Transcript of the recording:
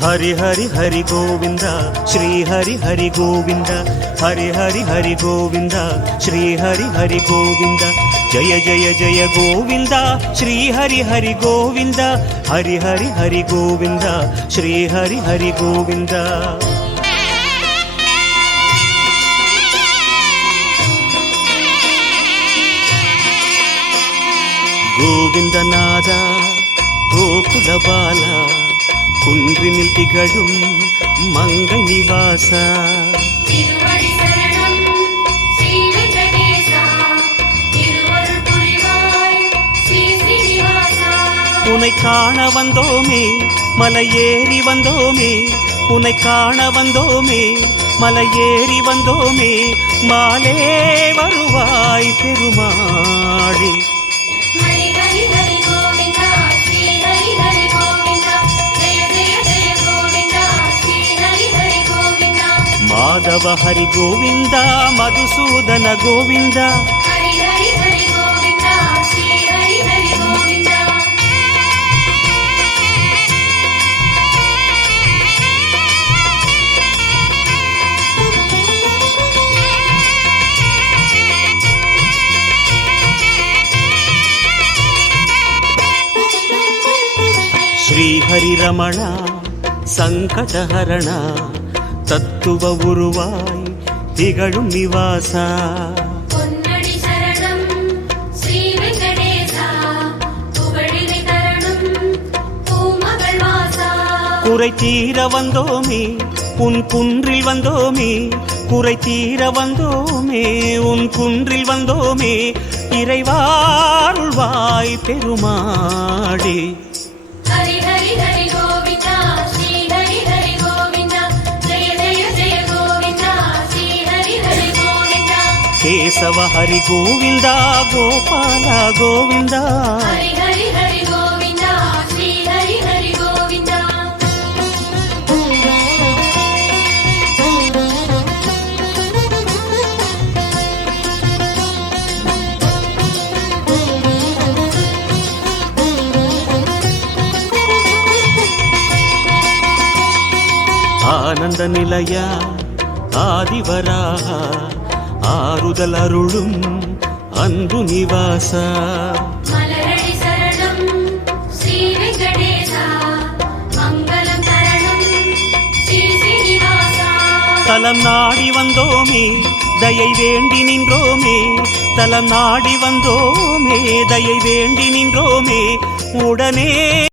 हरि हरि हरि गोविंद श्री हरि हरि गोविंद हरि हरि हरि गोविंद श्री हरि हरि गोविंद जय जय जय गोविंद श्री हरि हरि गोविंद हरि हरि हरि गोविंद श्री हरि हरि गोविंद गोविंदनाद गोकुल बाला குன்றினில் திகழும் மங்கை நிவாசா திருவடி சரணம் ஸ்ரீ வெங்கடேசா திருவருள் புரிவாய் ஸ்ரீ ஸ்ரீனிவாசா உன்னை காண வந்தோமே மலை ஏறி வந்தோமே உன்னை காண வந்தோமே மலை ஏறி வந்தோமே மாலே வருவாய் பெருமாளே ஹரி ஹரி ஹரி கோவிந்தா ஸ்ரீ ஹரி ஹரி கோவிந்தா ஜெய ஜெய ஜெய கோவிந்தா ஸ்ரீ ஹரி ஹரி கோவிந்தா மாதவ ஹரி கோவிந்தா மதுசூதன கோவிந்தா ஹரி ஹரி ஹரி கோவிந்தா ஸ்ரீ ஹரி ஹரி கோவிந்தா श्री हरि रमण संकटहरण तत्व उरुवाय திகழும் நிவாசா பொன்னடி சரணம் ஸ்ரீ வெங்கடேசா புகழினை தரணும் பூமகள் வாசா குறை தீர வந்தோமே உன் குன்றில் வந்தோமே குறை தீர வந்தோமே உன் குன்றில் வந்தோமே இறைவாருள்வாய் பெருமாளே ஹரி ஹரி ஹரி கோவிந்தா ஸ்ரீ ஹரி ஹரி கோவிந்தா ஜெய ஜெய ஜெய கோவிந்தா ஸ்ரீ ஹரி ஹரி கோவிந்தா கேசவ ஹரி கோவிந்தா கோபால கோவிந்தா ஹரி ஹரி ஹரி கோவிந்தா ஸ்ரீ ஹரி ஹரி கோவிந்தா ஆனந்த நிலையா ஆதிவராக ஆறுதல் அருளும் அன்பு நிவாசா மலரடி சரணம் ஸ்ரீ வெங்கடேசா மங்களம் தரணும் ஸ்ரீ ஸ்ரீனிவாசா தலம் நாடி வந்தோமே தயை வேண்டி நின்றோமே தலம் நாடி வந்தோமே தயை வேண்டி நின்றோமே உடனே